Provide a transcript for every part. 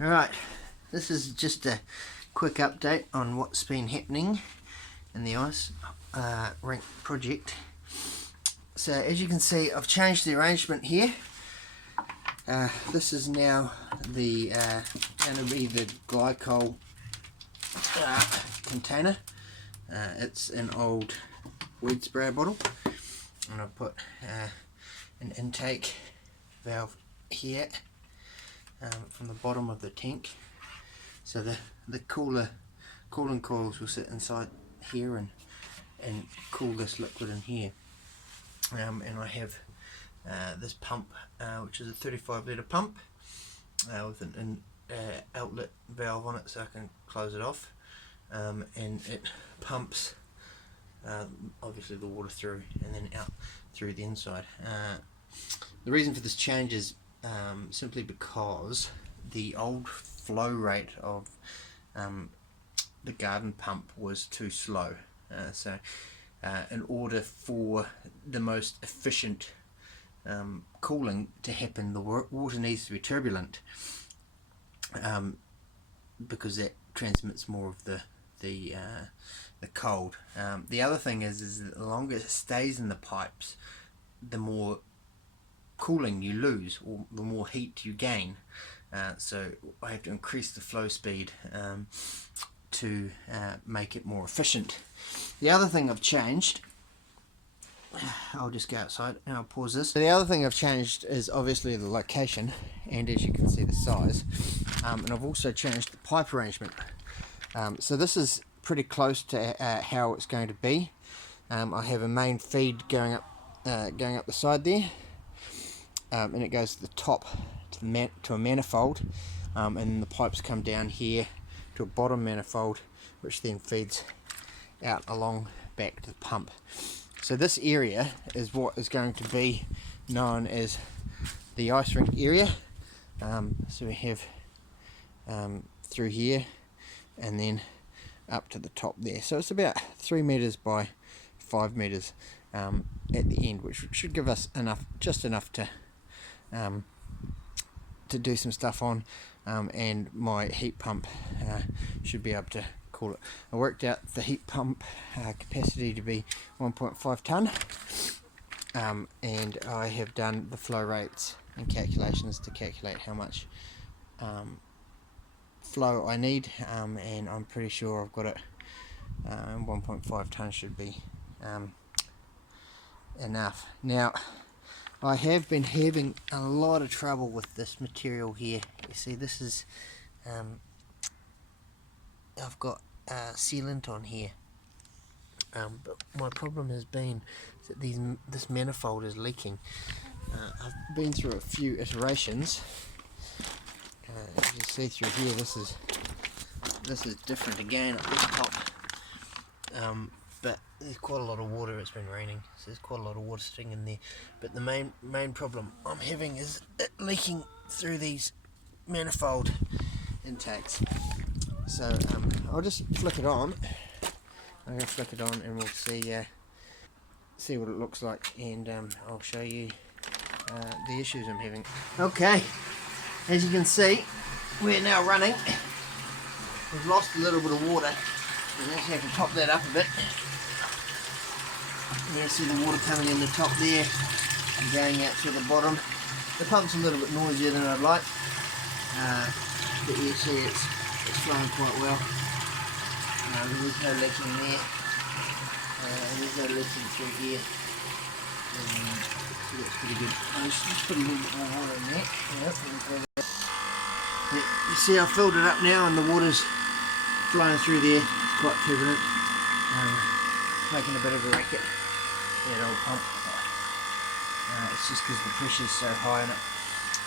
Alright, this is just a quick update on what's been happening in the Ice Rink project. So as you can see, I've changed the arrangement here. This is now the going to be the glycol container. It's an old weed sprayer bottle, and I've put an intake valve here from the bottom of the tank, so the cooling coils will sit inside here and cool this liquid in here. And I have this pump, which is a 35 litre pump with an outlet valve on it, so I can close it off, and it pumps obviously the water through and then out through the inside. The reason for this change is simply because the old flow rate of the garden pump was too slow. So in order for the most efficient cooling to happen, the water needs to be turbulent, because that transmits more of the cold. The other thing is that the longer it stays in the pipes, the more cooling you lose, or the more heat you gain. So I have to increase the flow speed to make it more efficient. The other thing I've changed, I'll just go outside and I'll pause this. The other thing I've changed is obviously the location, and as you can see, the size, and I've also changed the pipe arrangement. So this is pretty close to how it's going to be. I have a main feed going up the side there, and it goes to the top to a manifold, and then the pipes come down here to a bottom manifold, which then feeds out along back to the pump. So this area is what is going to be known as the Ice Rink area. So we have through here and then up to the top there. So it's about 3 meters by 5 meters at the end, which should give us just enough to do some stuff on, and my heat pump should be able to cool it. I worked out the heat pump capacity to be 1.5 tonne, and I have done the flow rates and calculations to calculate how much flow I need, and I'm pretty sure I've got it. 1.5 tonne should be enough. Now, I have been having a lot of trouble with this material here. You see, this is I've got sealant on here, but my problem has been that this manifold is leaking. I've been through a few iterations. As you see through here, this is different again at the top, but there's quite a lot of water. It's been raining, so there's quite a lot of water sitting in there. But the main problem I'm having is it leaking through these manifold intakes. So I'll just flick it on. I'm going to flick it on and we'll see what it looks like, and I'll show you the issues I'm having. Okay, as you can see, we're now running. We've lost a little bit of water, and I actually have to top that up a bit. You can see the water coming in the top there and going out through the bottom. The pump's a little bit noisier than I'd like, but you see it's flowing quite well. There's no leaking there. There's no leaking through here. So that's pretty good. I'll just put a little bit more water in there. Yep. You see, I've filled it up now, and the water's flowing through there. It's quite turbulent, making a bit of a racket. That old pump. It's just because the pressure's so high in it.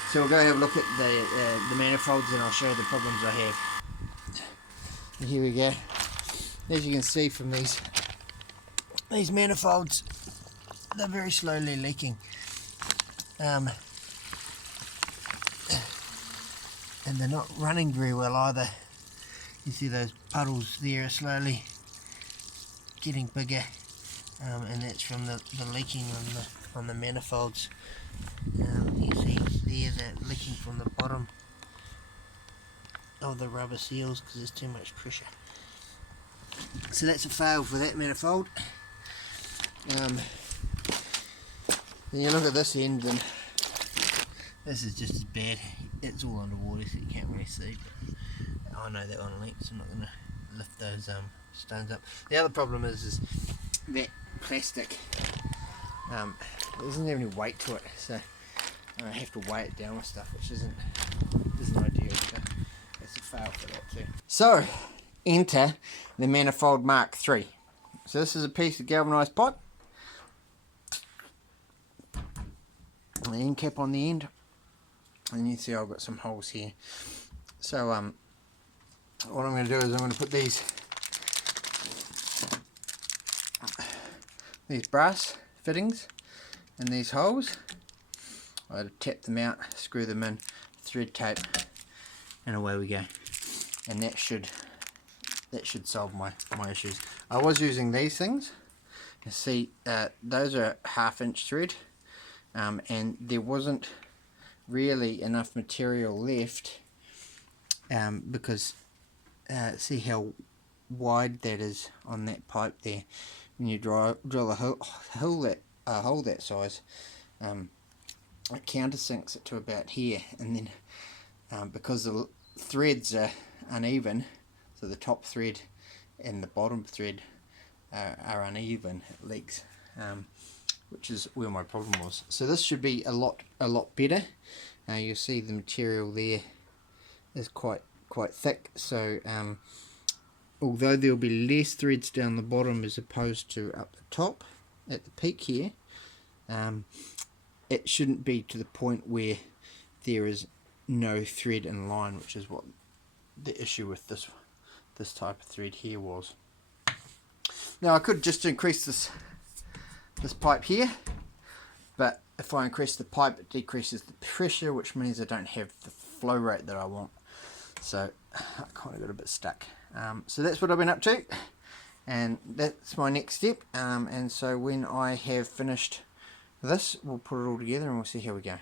So we'll go have a look at the manifolds, and I'll show you the problems I have. And here we go. As you can see from these manifolds, they're very slowly leaking, and they're not running very well either. You see those puddles there are slowly getting bigger, and that's from the leaking on the manifolds. You see there the leaking from the bottom of the rubber seals because there's too much pressure. So that's a fail for that manifold. Then you look at this end, and this is just as bad. It's all underwater, so you can't really see. But I know that one leaks, so I'm not going to lift those stones up. The other problem is that plastic. It doesn't have any weight to it, so I have to weigh it down with stuff, which isn't ideal. So that's a fail for that too. So enter the manifold Mark III. So this is a piece of galvanised pipe. The end cap on the end, and you see I've got some holes here. So what I'm going to do is I'm going to put these brass fittings in these holes. I tap them out, screw them in, thread tape, and away we go. And that should solve my issues. I was using these things. You see, those are 1/2 inch thread, and there wasn't really enough material left because see how wide that is on that pipe there. When you drill a hole that size, it countersinks it to about here, and then because the threads are uneven, so the top thread and the bottom thread are uneven, it leaks, which is where my problem was. So this should be a lot better. You'll see the material there is quite thick, so although there'll be less threads down the bottom as opposed to up the top at the peak here, it shouldn't be to the point where there is no thread in line, which is what the issue with this type of thread here was. Now I could just increase this pipe here, but if I increase the pipe it decreases the pressure, which means I don't have the flow rate that I want. So I kind of got a bit stuck. So that's what I've been up to, and that's my next step. And so when I have finished this, we'll put it all together and we'll see how we go.